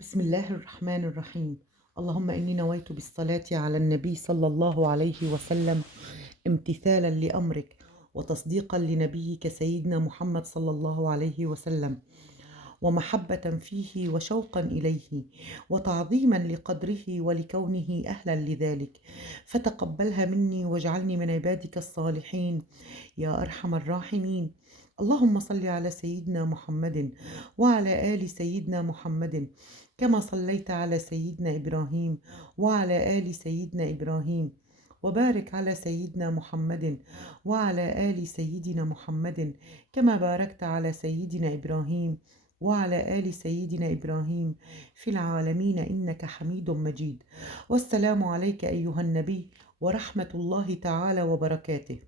بسم الله الرحمن الرحيم. اللهم إني نويت بالصلاة على النبي صلى الله عليه وسلم امتثالا لأمرك وتصديقا لنبيك سيدنا محمد صلى الله عليه وسلم، ومحبة فيه وشوقا إليه وتعظيما لقدره ولكونه أهلا لذلك، فتقبلها مني واجعلني من عبادك الصالحين يا أرحم الراحمين. اللهم صل على سيدنا محمد وعلى آل سيدنا محمد كما صليت على سيدنا إبراهيم وعلى آل سيدنا إبراهيم، وبارك على سيدنا محمد وعلى آل سيدنا محمد كما باركت على سيدنا إبراهيم وعلى آل سيدنا إبراهيم في العالمين إنك حميد مجيد. والسلام عليك أيها النبي ورحمة الله تعالى وبركاته.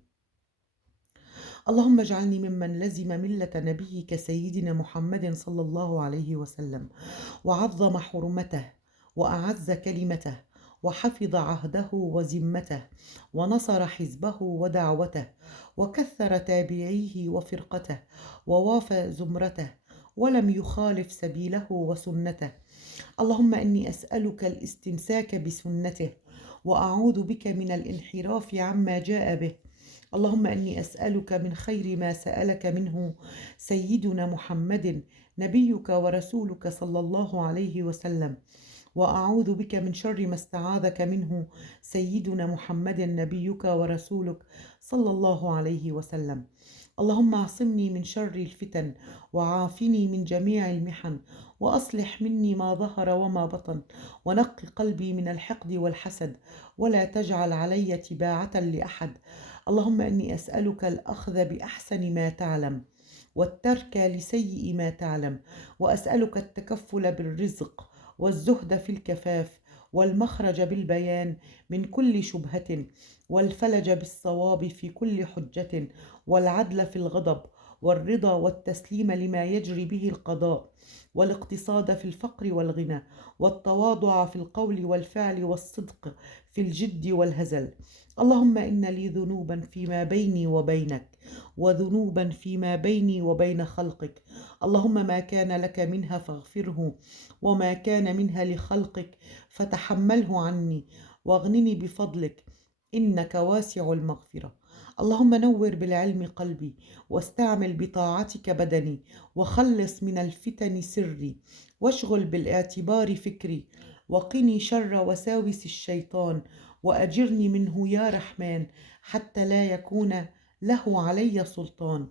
اللهم اجعلني ممن لزم ملة نبيك سيدنا محمد صلى الله عليه وسلم وعظم حرمته وأعز كلمته وحفظ عهده وذمته ونصر حزبه ودعوته وكثر تابعيه وفرقته ووافى زمرته ولم يخالف سبيله وسنته. اللهم إني أسألك الاستمساك بسنته وأعوذ بك من الانحراف عما جاء به. اللهم إني أسألك من خير ما سألك منه سيدنا محمد نبيك ورسولك صلى الله عليه وسلم، وأعوذ بك من شر ما استعاذك منه سيدنا محمد نبيك ورسولك صلى الله عليه وسلم. اللهم اعصمني من شر الفتن وعافني من جميع المحن وأصلح مني ما ظهر وما بطن ونق قلبي من الحقد والحسد ولا تجعل علي تباعة لأحد. اللهم إني أسألك الأخذ بأحسن ما تعلم والترك لسيء ما تعلم، وأسألك التكفل بالرزق والزهد في الكفاف والمخرج بالبيان من كل شبهة والفلج بالصواب في كل حجة والعدل في الغضب والرضا والتسليم لما يجري به القضاء والاقتصاد في الفقر والغنى والتواضع في القول والفعل والصدق في الجد والهزل. اللهم إن لي ذنوبا فيما بيني وبينك وذنوبا فيما بيني وبين خلقك. اللهم ما كان لك منها فاغفره وما كان منها لخلقك فتحمله عني واغنني بفضلك إنك واسع المغفرة. اللهم نور بالعلم قلبي واستعمل بطاعتك بدني وخلص من الفتن سري واشغل بالاعتبار فكري وقني شر وساوس الشيطان وأجرني منه يا رحمن حتى لا يكون له علي سلطان.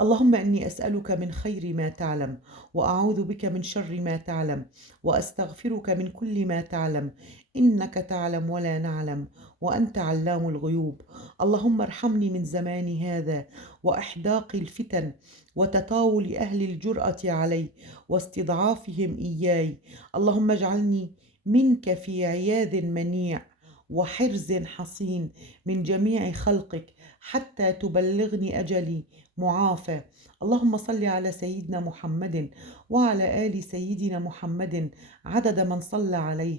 اللهم إني أسألك من خير ما تعلم وأعوذ بك من شر ما تعلم وأستغفرك من كل ما تعلم إنك تعلم ولا نعلم وأنت علام الغيوب. اللهم ارحمني من زمان هذا وإحداق الفتن وتطاول أهل الجرأة علي واستضعافهم إياي. اللهم اجعلني منك في عياذ منيع وحرز حصين من جميع خلقك حتى تبلغني أجلي معافى. اللهم صل على سيدنا محمد وعلى آل سيدنا محمد عدد من صلى عليه،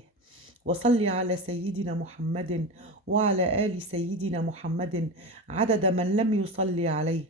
وصل على سيدنا محمد وعلى آل سيدنا محمد عدد من لم يصلي عليه،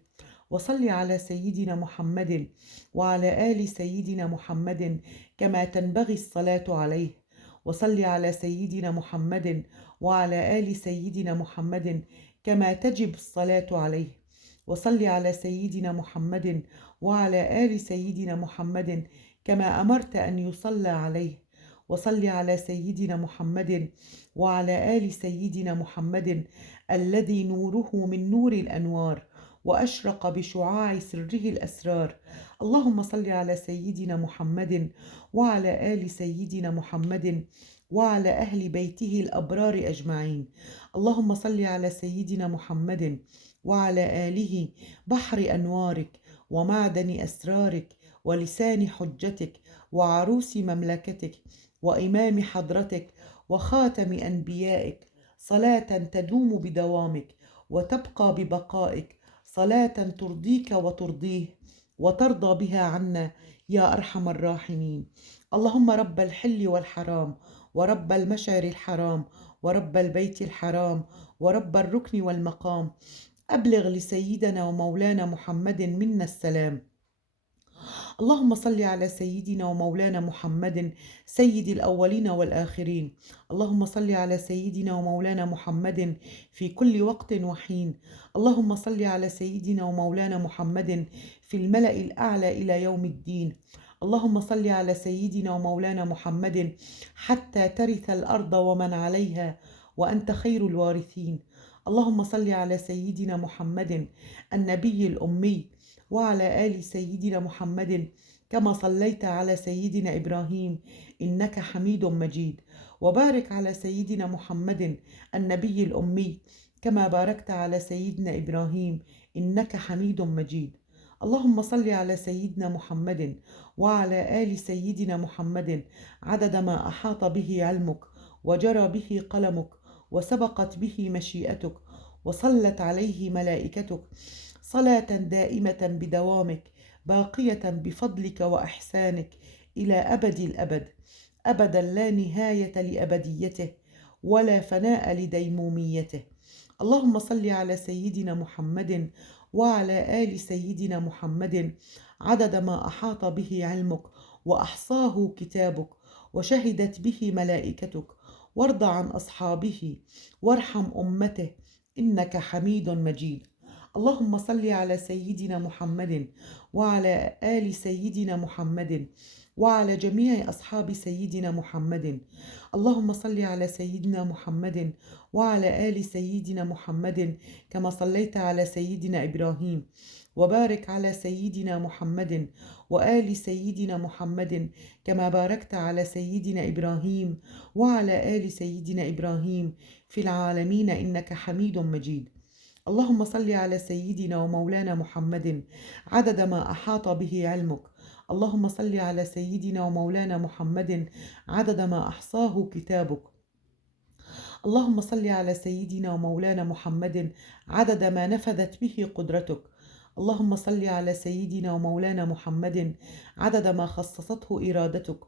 وصل على سيدنا محمد وعلى آل سيدنا محمد كما تنبغي الصلاة عليه، وصل على سيدنا محمد وعلى آل سيدنا محمد كما تجب الصلاة عليه، وصل على سيدنا محمد وعلى آل سيدنا محمد كما أمرت أن يصلى عليه، وصل على سيدنا محمد وعلى آل سيدنا محمد الذي نوره من نور الأنوار وأشرق بشعاع سره الأسرار. اللهم صل على سيدنا محمد وعلى آل سيدنا محمد وعلى أهل بيته الأبرار أجمعين. اللهم صل على سيدنا محمد وعلى آله بحر أنوارك ومعدن أسرارك ولسان حجتك وعروس مملكتك وإمام حضرتك وخاتم أنبيائك، صلاة تدوم بدوامك وتبقى ببقائك، صلاة ترضيك وترضيه وترضى بها عنا يا أرحم الراحمين. اللهم رب الحل والحرام ورب المشعر الحرام ورب البيت الحرام ورب الركن والمقام، أبلغ لسيدنا ومولانا محمد منا السلام. اللهم صل على سيدنا ومولانا محمد سيد الأولين والآخرين. اللهم صل على سيدنا ومولانا محمد في كل وقت وحين. اللهم صل على سيدنا ومولانا محمد في الملأ الأعلى إلى يوم الدين. اللهم صل على سيدنا ومولانا محمد حتى ترث الأرض ومن عليها وأنت خير الوارثين. اللهم صل على سيدنا محمد النبي الأمي وعلى آل سيدنا محمد كما صليت على سيدنا إبراهيم إنك حميد مجيد. وبارك على سيدنا محمد النبي الأمي كما باركت على سيدنا إبراهيم إنك حميد مجيد. اللهم صل على سيدنا محمد وعلى آل سيدنا محمد عدد ما أحاط به علمك وجرى به قلمك وسبقت به مشيئتك وصلت عليه ملائكتك صلاة دائمة بدوامك باقية بفضلك وإحسانك إلى أبد الأبد، أبدا لا نهاية لأبديته ولا فناء لديموميته. اللهم صل على سيدنا محمد وعلى آل سيدنا محمد عدد ما أحاط به علمك وأحصاه كتابك وشهدت به ملائكتك، وارض عن أصحابه وارحم أمته إنك حميد مجيد. اللهم صل على سيدنا محمد وعلى آل سيدنا محمد وعلى جميع أصحاب سيدنا محمد. اللهم صل على سيدنا محمد وعلى آل سيدنا محمد كما صليت على سيدنا إبراهيم. وبارك على سيدنا محمد وآل سيدنا محمد كما باركت على سيدنا إبراهيم وعلى آل سيدنا إبراهيم في العالمين إنك حميد مجيد. اللهم صل على سيدنا ومولانا محمد عدد ما أحاط به علمك. اللهم صل على سيدنا ومولانا محمد عدد ما أحصاه كتابك. اللهم صل على سيدنا ومولانا محمد عدد ما نفذت به قدرتك. اللهم صل على سيدنا ومولانا محمد عدد ما خصصته إرادتك.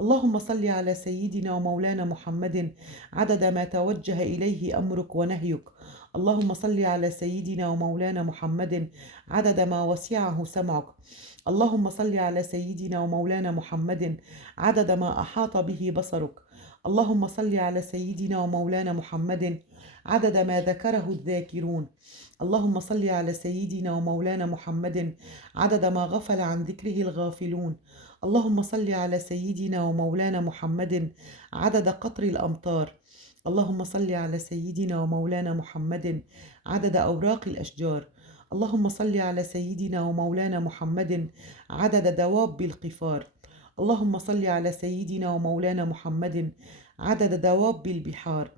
اللهم صل على سيدنا ومولانا محمد عدد ما توجه إليه أمرك ونهيك. اللهم صل على سيدنا ومولانا محمد عدد ما وسعه سمعك. اللهم صل على سيدنا ومولانا محمد عدد ما أحاط به بصرك. اللهم صل على سيدنا ومولانا محمد عدد ما ذكره الذاكرون. اللهم صل على سيدنا ومولانا محمد عدد ما غفل عن ذكره الغافلون. اللهم صل على سيدنا ومولانا محمد عدد قطر الأمطار. اللهم صل على سيدنا ومولانا محمد عدد أوراق الأشجار. اللهم صل على سيدنا ومولانا محمد عدد دواب القفار. اللهم صل على سيدنا ومولانا محمد عدد دواب البحار.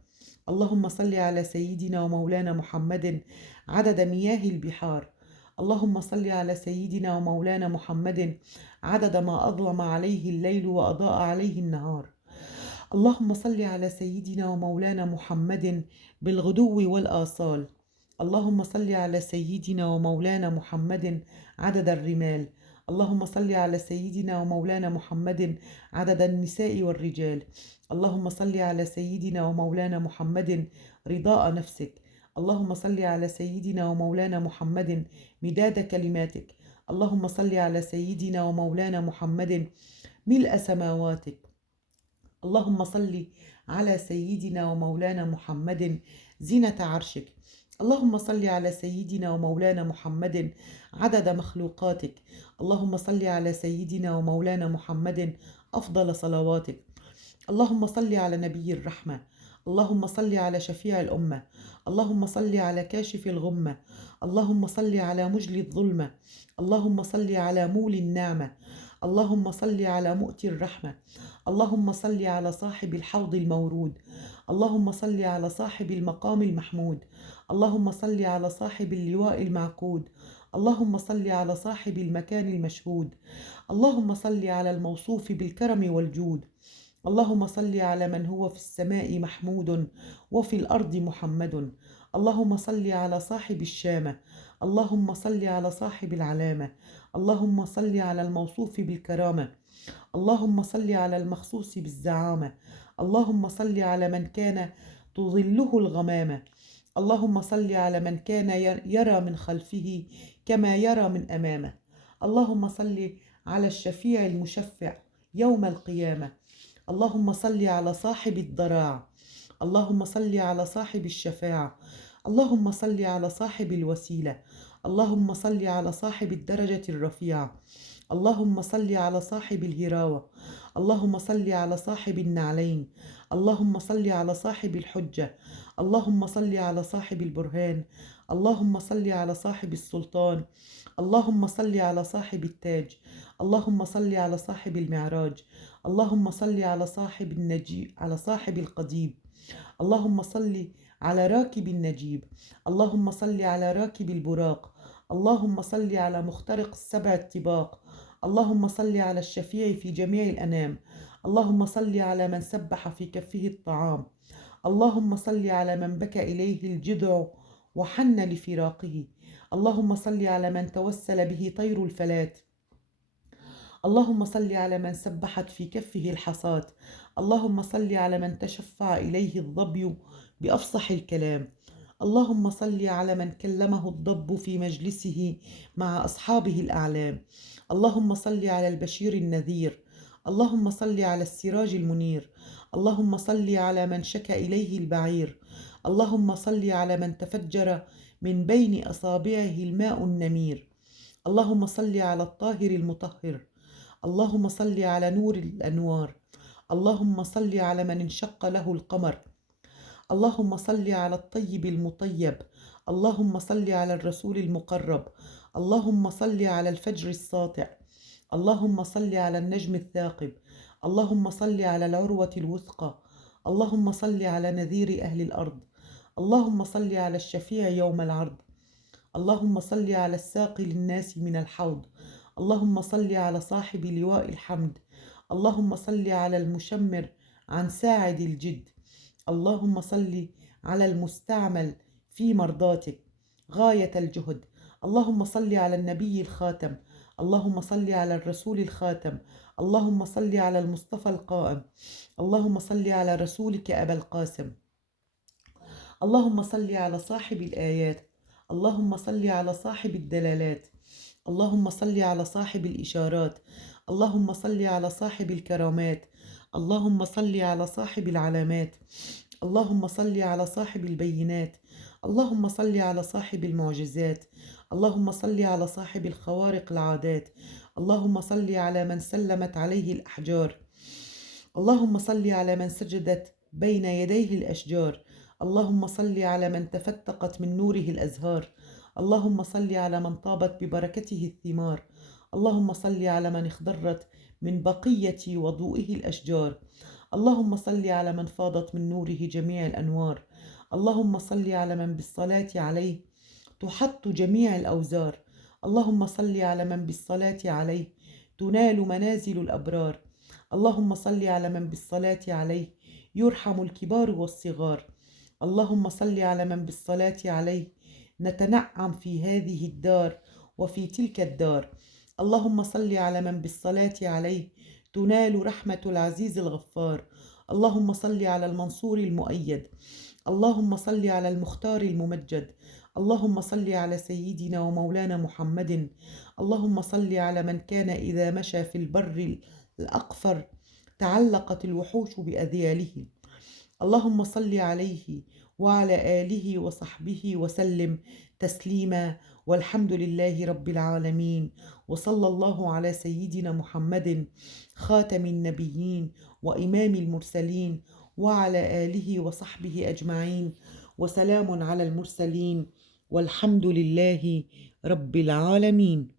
اللهم صل على سيدنا ومولانا محمد عدد مياه البحار. اللهم صل على سيدنا ومولانا محمد عدد ما أظلم عليه الليل وأضاء عليه النهار. اللهم صل على سيدنا ومولانا محمد بالغدو والآصال. اللهم صل على سيدنا ومولانا محمد عدد الرمال. اللهم صل على سيدنا ومولانا محمد عدد النساء والرجال. اللهم صل على سيدنا ومولانا محمد رضاء نفسك. اللهم صل على سيدنا ومولانا محمد مداد كلماتك. اللهم صل على سيدنا ومولانا محمد ملء سماواتك. اللهم صل على سيدنا ومولانا محمد زينة عرشك. اللهم صل على سيدنا ومولانا محمد عدد مخلوقاتك. اللهم صل على سيدنا ومولانا محمد أفضل صلواتك. اللهم صل على نبي الرحمة. اللهم صل على شفيع الأمة. اللهم صل على كاشف الغمة. اللهم صل على مجلي الظلمة. اللهم صل على مولي النعمة. اللهم صل على مؤتي الرحمة. اللهم صل على صاحب الحوض المورود. اللهم صل على صاحب المقام المحمود. اللهم صل على صاحب اللواء المعقود. اللهم صل على صاحب المكان المشهود. اللهم صل على الموصوف بالكرم والجود. اللهم صل على من هو في السماء محمود وفي الأرض محمد. اللهم صل على صاحب الشامة. اللهم صل على صاحب العلامة. اللهم صل على الموصوف بالكرامة. اللهم صل على المخصوص بالزعامة. اللهم صل على من كان تظله الغمامة. اللهم صل على من كان يرى من خلفه كما يرى من أمامه. اللهم صل على الشفيع المشفع يوم القيامة. اللهم صل على صاحب الضراع، اللهم صل على صاحب الشفاعة، اللهم صل على صاحب الوسيلة، اللهم صل على صاحب الدرجة الرفيعة، اللهم صل على صاحب الهراوة، اللهم صل على صاحب النعلين، اللهم صل على صاحب الحجة، اللهم صل على صاحب البرهان، اللهم صل على صاحب السلطان، اللهم صل على صاحب التاج، اللهم صل على صاحب المعراج، اللهم صل على صاحب النجيب، على صاحب القضيب، اللهم صل على راكب النجيب، اللهم صل على راكب البراق، اللهم صل على مخترق السبع الطباق، اللهم صل على الشفيع في جميع الأنام، اللهم صل على من سبح في كفه الطعام، اللهم صل على من بكى إليه الجذع وحن لفراقه، اللهم صل على من توسل به طير الفلات، اللهم صل على من سبحت في كفه الحصاة، اللهم صل على من تشفع إليه الظبي بأفصح الكلام، اللهم صل على من كلمه الضب في مجلسه مع أصحابه الأعلام، اللهم صل على البشير النذير، اللهم صل على السراج المنير، اللهم صل على من شكا إليه البعير، اللهم صل على من تفجر من بين أصابعه الماء النمير، اللهم صل على الطاهر المطهر، اللهم صل على نور الأنوار، اللهم صل على من انشق له القمر، اللهم صل على الطيب المطيب، اللهم صل على الرسول المقرب، اللهم صل على الفجر الساطع، اللهم صل على النجم الثاقب، اللهم صل على العروة الوثقى، اللهم صل على نذير أهل الأرض، اللهم صل على الشفيع يوم العرض، اللهم صل على الساقي للناس من الحوض، اللهم صل على صاحب لواء الحمد، اللهم صل على المشمر عن ساعد الجد، اللهم صل على المستعمل في مرضاتك غاية الجهد، اللهم صل على النبي الخاتم، اللهم صل على الرسول الخاتم، اللهم صل على المصطفى القائم، اللهم صل على رسولك أبا القاسم، اللهم صل على صاحب الآيات، اللهم صل على صاحب الدلالات، اللهم صل على صاحب الإشارات، اللهم صل على صاحب الكرامات، اللهم صل على صاحب العلامات، اللهم صل على صاحب البينات، اللهم صل على صاحب المعجزات، اللهم صل على صاحب الخوارق العادات، اللهم صل على من سلمت عليه الأحجار، اللهم صل على من سجدت بين يديه الأشجار، اللهم صل على من تفتقت من نوره الأزهار، اللهم صل على من طابت ببركته الثمار، اللهم صل على من اخضرت من بقية وضوئه الأشجار، اللهم صل على من فاضت من نوره جميع الأنوار، اللهم صل على من بالصلاة عليه تحط جميع الأوزار، اللهم صل على من بالصلاة عليه تنال منازل الأبرار، اللهم صل على من بالصلاة عليه يرحم الكبار والصغار، اللهم صل على من بالصلاة عليه نتنعم في هذه الدار وفي تلك الدار، اللهم صل على من بالصلاة عليه تنال رحمة العزيز الغفار، اللهم صل على المنصور المؤيد، اللهم صل على المختار الممجد، اللهم صل على سيدنا ومولانا محمد، اللهم صل على من كان إذا مشى في البر الأقفر تعلقت الوحوش بأذياله، اللهم صل عليه وعلى آله وصحبه وسلم تسليما، والحمد لله رب العالمين، وصلى الله على سيدنا محمد خاتم النبيين وإمام المرسلين وعلى آله وصحبه أجمعين، وسلام على المرسلين، والحمد لله رب العالمين.